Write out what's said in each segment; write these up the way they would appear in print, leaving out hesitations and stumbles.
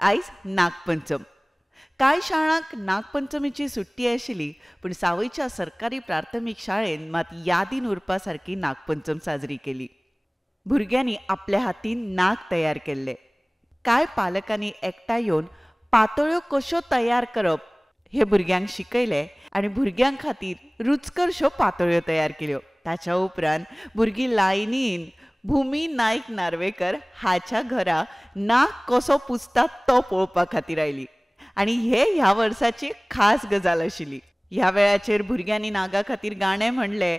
आयज नागपंचम। कांय शाळांक नागपंचमीची सुट्टी आशिल्ली, पूण सावयच्या सरकारी प्राथमीक शाळेन मात यादीन उरपा सारकी नागपंचम साजरी केली। भुरग्यांनी आपल्या हातीन नाग तयार केल्ले। कांय पालकांनी एकठांय येवन पातोळ्यो कश्यो तयार करप हे भुरग्यांक शिकयले आनी भुरग्यां खातीर रुचकरश्यो पातोळ्यो तयार केल्यो। ताच्या उपरांत भुरगीं लायनीन भुमी नायक नार्वेकर हाच्या घरा नाग कसो पुजतात तो पळोवपा खातीर आयली आनी हे ह्या वर्साची खास गजाल आशिल्ली। ह्या वेळाचेर भुरग्यांनी नागा खातीर गाणें म्हणलें।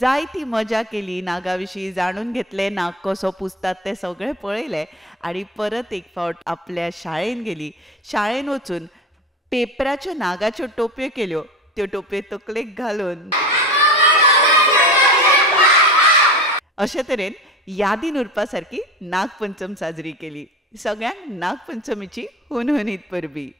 जायती मजा केली, नागा विशीं जाणून घेतले, नाग कसो पुजतात ते सगळे पळयले आनी परत एक फावट आपल्या शाळेन गेली। शाळेन वचून पेपराच्यो नागाच्यो टोपयो केल्यो, त्यो टोपयो तकलेक घालून अशे तरेन यादीन उरपा सारकी नागपंचम साजरी केली। सगळ्यांक नागपंचमीची हुनहुनीत परबीं।